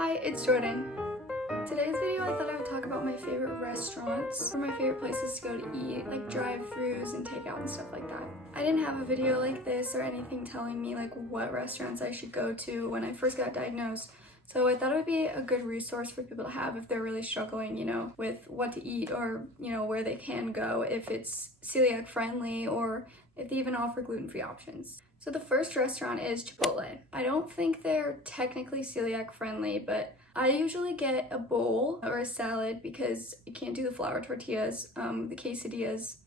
Hi, it's Jordan. Today's video I thought I would talk about my favorite restaurants or my favorite places to go to eat, like drive-thrus and takeout and stuff like that. I didn't have a video like this or anything telling me like what restaurants I should go to when I first got diagnosed. So I thought it would be a good resource for people to have if they're really struggling, with what to eat or, where they can go if it's celiac friendly or if they even offer gluten-free options. So the first restaurant is Chipotle. I don't think they're technically celiac friendly, but I usually get a bowl or a salad because you can't do the flour tortillas, the quesadillas,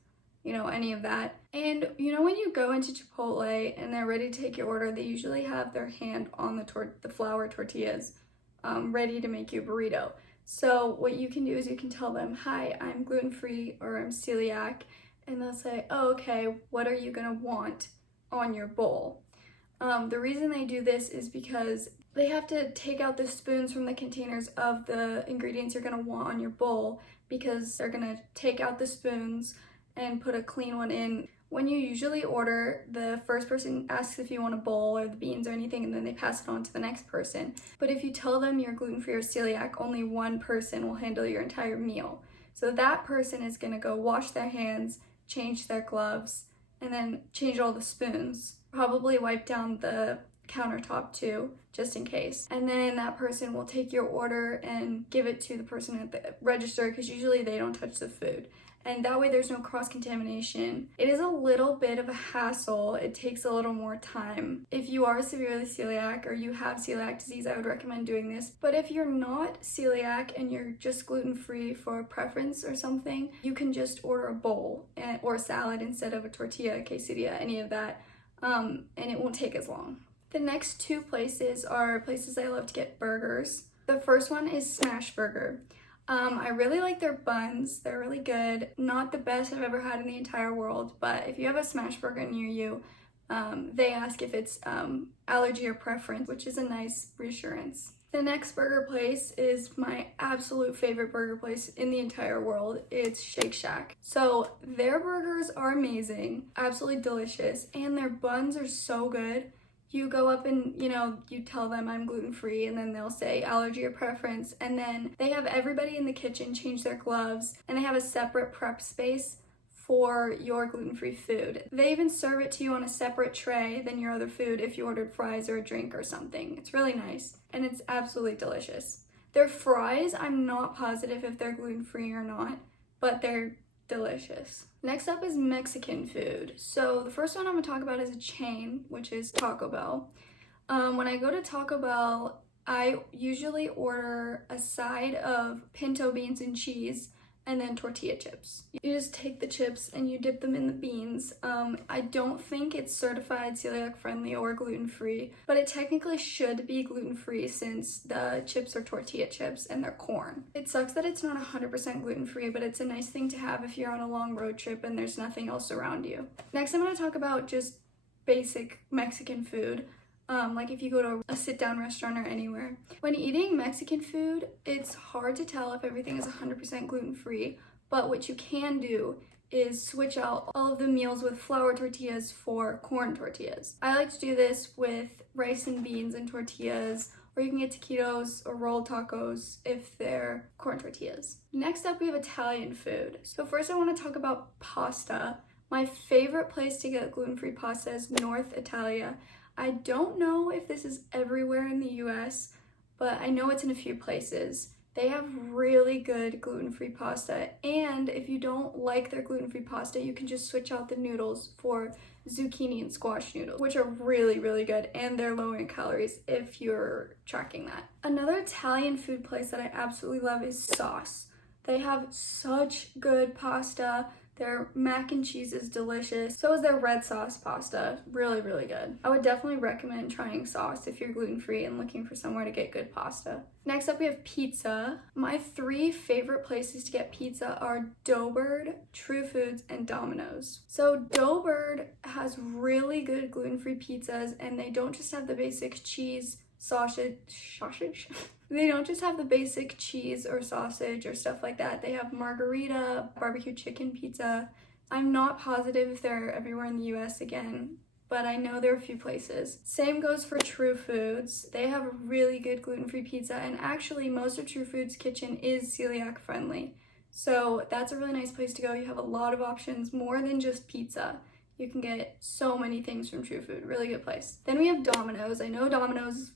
any of that. And when you go into Chipotle and they're ready to take your order, they usually have their hand on the flour tortillas, ready to make you a burrito. So what you can do is you can tell them, hi, I'm gluten-free or I'm celiac, and they'll say, oh, okay, what are you gonna want on your bowl? The reason they do this is because they have to take out the spoons from the containers of the ingredients you're gonna want on your bowl, because they're gonna take out the spoons and put a clean one in. When you usually order, the first person asks if you want a bowl or the beans or anything, and then they pass it on to the next person. But if you tell them you're gluten-free or celiac, only one person will handle your entire meal. So that person is gonna go wash their hands, change their gloves, and then change all the spoons. Probably wipe down the countertop too, just in case. And then that person will take your order and give it to the person at the register, because usually they don't touch the food. And that way there's no cross-contamination. It is a little bit of a hassle. It takes a little more time. If you are severely celiac or you have celiac disease, I would recommend doing this. But if you're not celiac and you're just gluten-free for preference or something, you can just order a bowl or a salad instead of a tortilla, quesadilla, any of that, and it won't take as long. The next two places are places I love to get burgers. The first one is Smashburger. I really like their buns. They're really good. Not the best I've ever had in the entire world, but if you have a Smashburger near you, they ask if it's allergy or preference, which is a nice reassurance. The next burger place is my absolute favorite burger place in the entire world. It's Shake Shack. So their burgers are amazing, absolutely delicious, and their buns are so good. You go up and, you tell them I'm gluten-free, and then they'll say allergy or preference, and then they have everybody in the kitchen change their gloves, and they have a separate prep space for your gluten-free food. They even serve it to you on a separate tray than your other food if you ordered fries or a drink or something. It's really nice, and it's absolutely delicious. Their fries, I'm not positive if they're gluten-free or not, but they're delicious. Next up is Mexican food. So the first one I'm gonna talk about is a chain, which is Taco Bell. When I go to Taco Bell, I usually order a side of pinto beans and cheese and then tortilla chips. You just take the chips and you dip them in the beans. I don't think it's certified celiac friendly or gluten-free, but it technically should be gluten-free since the chips are tortilla chips and they're corn. It sucks that it's not 100% gluten-free, but it's a nice thing to have if you're on a long road trip and there's nothing else around you. Next, I'm gonna talk about just basic Mexican food. Like if you go to a sit-down restaurant or anywhere. When eating Mexican food, it's hard to tell if everything is 100% gluten-free, but what you can do is switch out all of the meals with flour tortillas for corn tortillas. I like to do this with rice and beans and tortillas, or you can get taquitos or rolled tacos if they're corn tortillas. Next up, we have Italian food. So first I want to talk about pasta. My favorite place to get gluten-free pasta is North Italia. I don't know if this is everywhere in the US, but I know it's in a few places. They have really good gluten-free pasta, and if you don't like their gluten-free pasta, you can just switch out the noodles for zucchini and squash noodles, which are really, really good, and they're low in calories if you're tracking that. Another Italian food place that I absolutely love is Sauce. They have such good pasta. Their mac and cheese is delicious. So is their red sauce pasta. Really, really good. I would definitely recommend trying Sauce if you're gluten-free and looking for somewhere to get good pasta. Next up, we have pizza. My three favorite places to get pizza are Doughbird, True Foods, and Domino's. So Doughbird has really good gluten-free pizzas, and they don't just have the basic cheese, sausage? They don't just have the basic cheese or sausage or stuff like that. They have margarita, barbecue chicken pizza. I'm not positive if they're everywhere in the US again. but I know there are a few places. Same goes for True Foods. They have a really good gluten-free pizza, and actually most of True Foods' kitchen is celiac friendly. So that's a really nice place to go. You have a lot of options, more than just pizza. You can get so many things from True Food, really good place. Then we have Domino's. I know Domino's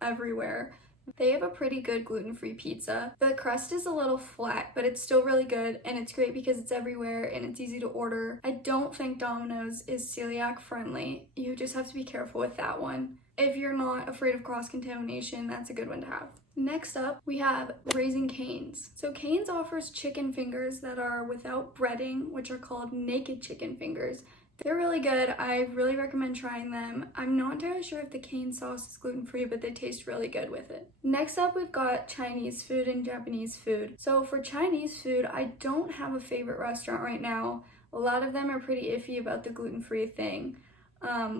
everywhere. They have a pretty good gluten-free pizza. The crust is a little flat, but it's still really good, and it's great because it's everywhere and it's easy to order. I don't think Domino's is celiac friendly. You just have to be careful with that one. If you're not afraid of cross-contamination, that's a good one to have. Next up, we have Raising Cane's. So Cane's offers chicken fingers that are without breading, which are called naked chicken fingers. They're really good. I really recommend trying them. I'm not entirely sure if the cane sauce is gluten-free, but they taste really good with it. Next up, we've got Chinese food and Japanese food. So for Chinese food, I don't have a favorite restaurant right now. A lot of them are pretty iffy about the gluten-free thing.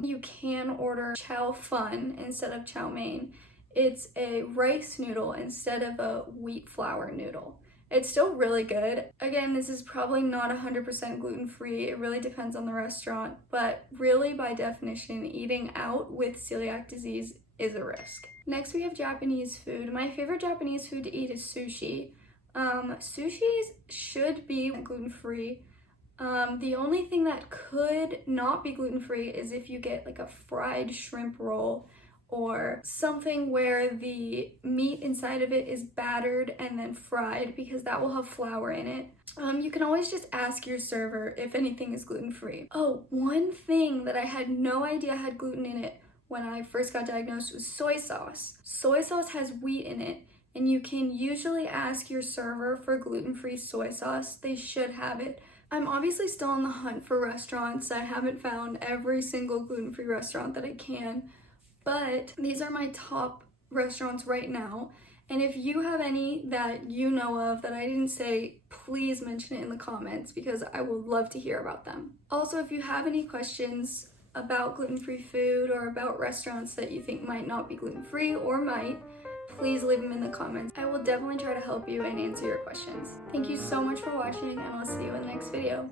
You can order chow fun instead of chow mein. It's a rice noodle instead of a wheat flour noodle. It's still really good. Again, this is probably not 100% gluten-free. It really depends on the restaurant, but really by definition, eating out with celiac disease is a risk. Next, we have Japanese food. My favorite Japanese food to eat is sushi. Sushi should be gluten-free. The only thing that could not be gluten-free is if you get like a fried shrimp roll or something where the meat inside of it is battered and then fried, because that will have flour in it. You can always just ask your server if anything is gluten-free. Oh, one thing that I had no idea had gluten in it when I first got diagnosed was soy sauce. Soy sauce has wheat in it, and you can usually ask your server for gluten-free soy sauce. They should have it. I'm obviously still on the hunt for restaurants. I haven't found every single gluten-free restaurant that I can, but these are my top restaurants right now. And if you have any that you know of that I didn't say, please mention it in the comments because I would love to hear about them. Also, if you have any questions about gluten-free food or about restaurants that you think might not be gluten-free or might, please leave them in the comments. I will definitely try to help you and answer your questions. Thank you so much for watching, and I'll see you in the next video.